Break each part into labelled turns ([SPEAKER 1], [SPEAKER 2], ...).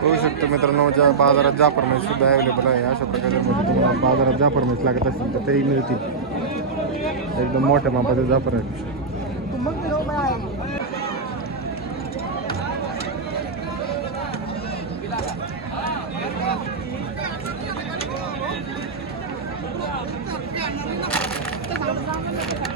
[SPEAKER 1] होऊ शकतं मित्रांनो ज्या बाजारात जापर म्हैस सुद्धा अवेलेबल आहे अशा प्रकारच्या तुम्हाला बाजारात जापर म्हैस लागत असतील तर तेही मिळतील. एकदम मोठ्या मापाचे जाफर आहे Thank you.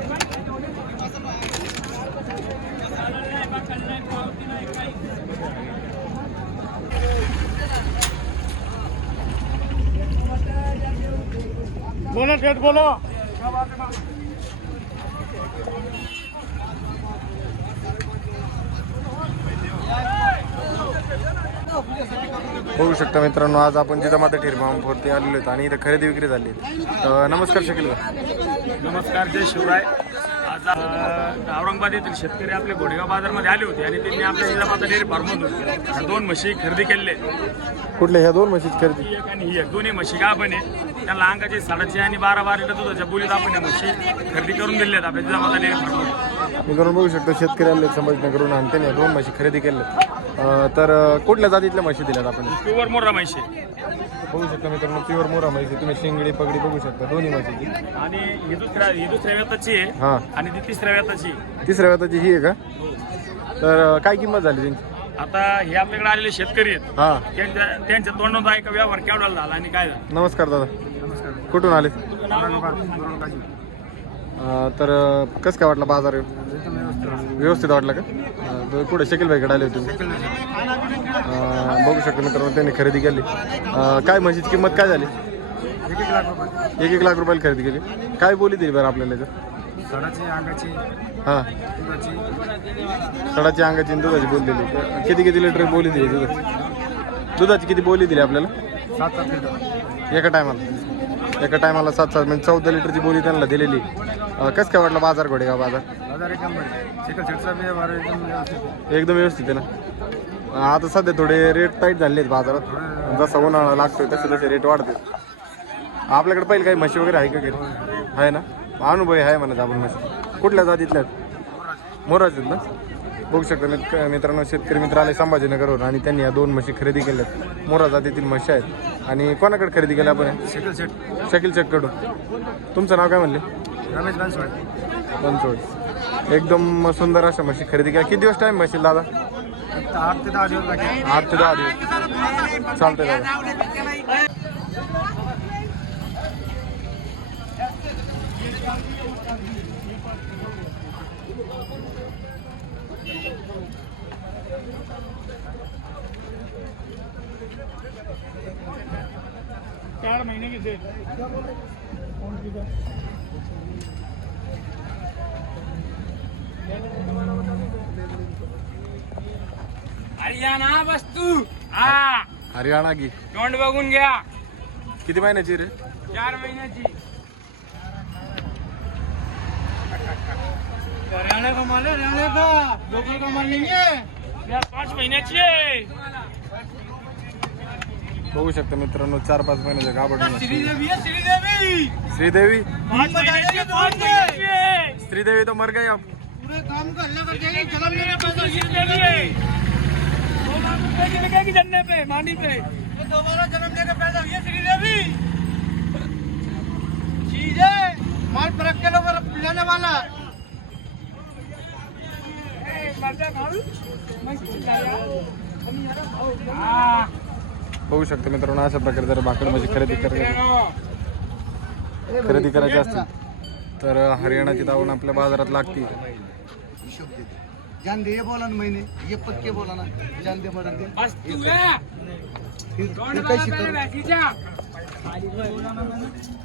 [SPEAKER 2] बोलो डेट बोलो.
[SPEAKER 1] बघू शकता मित्रांनो आज आपण जिजामाता ठिरमावरती आलेलो आहेत आणि इथं खरेदी विक्री झाली तर नमस्कार शकील का
[SPEAKER 2] नमस्कार जय शिवराय. औरंगाबाद येथील शेतकरी आपले घोडेगाव बाजारमध्ये आले होते आणि त्यांनी आपल्या जिल्हा डेअरी फार्ममधून ह्या दोन म्हशी खरेदी केले
[SPEAKER 1] कुठल्या ह्या दोन म्हशीची खरेदी.
[SPEAKER 2] एक आणि ही एक. दोन्ही म्हशी का पण आहे त्यांना अंगाचे साडाचे आणि बारा बारा लिटर दुधाच्या बोलीत आपण या म्हशी खरेदी करून दिल्या आहेत आपल्या जिल्हा डेअरी फार्ममध्ये
[SPEAKER 1] मित्रांनो बघू शकता. शेतकरी आले संभाजीनगरहून आणि त्यांनी दोन म्हशी खरेदी केल्या तर कुठल्या जातीतल्या म्हशी दिल्यात आपण?
[SPEAKER 2] प्युअर मोरा म्हशी.
[SPEAKER 1] बघू शकता मित्रांनो प्युअर मोरा म्हैस आहे. तुम्ही शिंगडी पगडी बघू शकता दोन्ही म्हशीची.
[SPEAKER 2] आणि ही दुसऱ्या ही दुसऱ्या व्यताची आहे.
[SPEAKER 1] हा.
[SPEAKER 2] आणि ती तिसऱ्या व्यताची आहे.
[SPEAKER 1] तिसऱ्या वेताची ही आहे का? तर अं, काय किंमत झाली त्यांची?
[SPEAKER 2] आता हे आपल्याकडे आलेले शेतकरी आहेत.
[SPEAKER 1] हा.
[SPEAKER 2] त्यांच्या त्यांच्या तोंडात ऐका व्यवहार केवढा झाला आणि काय झालं.
[SPEAKER 1] नमस्कार दादा.
[SPEAKER 2] नमस्कार.
[SPEAKER 1] कुठून आले? तर कसं काय वाटलं बाजार? व्यवस्थित वाटलं का? कुठे शकील भाईकडे आले होते. बघू शकतो मित्रांनो त्यांनी खरेदी केली. काय म्हशीची किंमत काय झाली? एक एक लाख रुपयाला खरेदी केली. काय बोली दिली बरं आपल्याला हां. सडाची अंगाची आणि दुधाची बोली दिली. किती किती लिटर बोली दिली दुधाची? दुधाची किती बोली दिली आपल्याला? एका टायमाला. एका टायमाला सात सात म्हणजे चौदा लिटरची बोली त्यांना दिलेली. कसं काय वाटलं बाजार घोडेगाव बाजार?
[SPEAKER 2] बाजार एक नंबर चिकन सेटचा व्यवहार एकदम व्यवस्थित.
[SPEAKER 1] एकदम व्यवस्थित आहे ना? आता सध्या थोडे रेट टाईट झाले आहेत बाजारात. जसा उन्हाळा लागतोय तसे तसे रेट वाढते. आपल्याकडे पहिले काही म्हशी वगैरे आहे का घरी? आहे ना? अनुभव आहे म्हणत आपण म्हशी. कुठल्या जातीतल्या मोराच आहेत ना? बघू शकता मित मित्रांनो शेतकरी मित्र आले संभाजीनगरवरून आणि त्यांनी या दोन म्हशी खरेदी केल्यात. मोरा जातीतील म्हशी आहेत. आणि कोणाकडे खरेदी केल्या आपण?
[SPEAKER 2] चिकन सेट
[SPEAKER 1] शकील चेककडून तुमचं नाव काय म्हणले?
[SPEAKER 2] रमेश बनसोड.
[SPEAKER 1] बनसोड. एकदम सुंदर अशा म्हशी खरेदी केल्या. किती दिवस टाईम म्हशील दादा?
[SPEAKER 2] आठ ते दहा दिवस लागेल
[SPEAKER 1] आठ ते दहा दिवस. चालतंय दादा.
[SPEAKER 2] चार महीने की सेट हरियाणा वस्तू. हा
[SPEAKER 1] हरियाणा की.
[SPEAKER 2] तोंड बघून घ्या.
[SPEAKER 1] किती महिन्याची रे?
[SPEAKER 2] चार महिन्याची. हरियाणा का माल हरियाणा का? लोकल का माल नहीं या पाच महिन्याची आहे.
[SPEAKER 1] बघू शकता मित्रांनो चार पाच महिन्याच्या गाभण.
[SPEAKER 2] श्रीदेवी है श्रीदेवी!
[SPEAKER 1] तो मर गई अब
[SPEAKER 2] पूरे काम को अल्लाह कर देगी जन्म लेने पे तो श्रीदेवी दो लाख रुपए की लगेगी जन्ने पे मानी पे? ये दोबारा जन्म लेके पैदा हुई है श्रीदेवी! चीज है माल परख के लोग लेने वाला हाँ.
[SPEAKER 1] बघू शकता मित्रांनो अशा प्रकारे जर भाकड म्हशी खरेदी करायची खरेदी करायची असतील तर हरियाणाची दावण आपल्या बाजारात लागते.
[SPEAKER 3] जान दे ये बोला ना मैंने ये पक्के बोला ना. जान दे बड़ा दे
[SPEAKER 2] वस्तू है
[SPEAKER 3] फिर
[SPEAKER 2] कौन
[SPEAKER 3] फिर
[SPEAKER 2] वाला
[SPEAKER 3] कैसी
[SPEAKER 2] पहले
[SPEAKER 3] करूं?
[SPEAKER 2] वैसी जा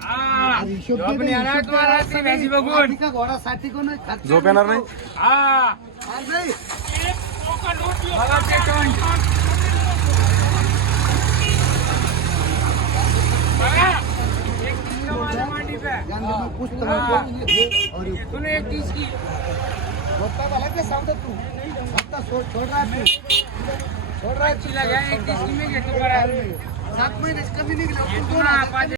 [SPEAKER 2] हाँ
[SPEAKER 3] अरे हिशोब दे
[SPEAKER 2] जोपणी
[SPEAKER 3] ना,
[SPEAKER 2] आला
[SPEAKER 3] हिशोब
[SPEAKER 2] तुम्हाला
[SPEAKER 3] दे.
[SPEAKER 2] ती वैसी बघून
[SPEAKER 3] आधी का घोडा साठी कोण आहे? खात
[SPEAKER 1] झोप येणार नाही
[SPEAKER 2] हाँ
[SPEAKER 3] चाल रे.
[SPEAKER 2] बघा ते तोंड. बघा. एक तीस का माल है मांडी पे
[SPEAKER 3] जान दे मैं पूछ तो मैं ये और ये
[SPEAKER 2] तूने एक तीस की।
[SPEAKER 3] घोटा वाला के सांगतो तू। आता सोड छोड़ रहा है तू। छोड़ रहा है तू
[SPEAKER 2] लगा एक तीस की में घेतो बरं
[SPEAKER 3] सात महिने कमी निघले
[SPEAKER 2] घेतो ना पाच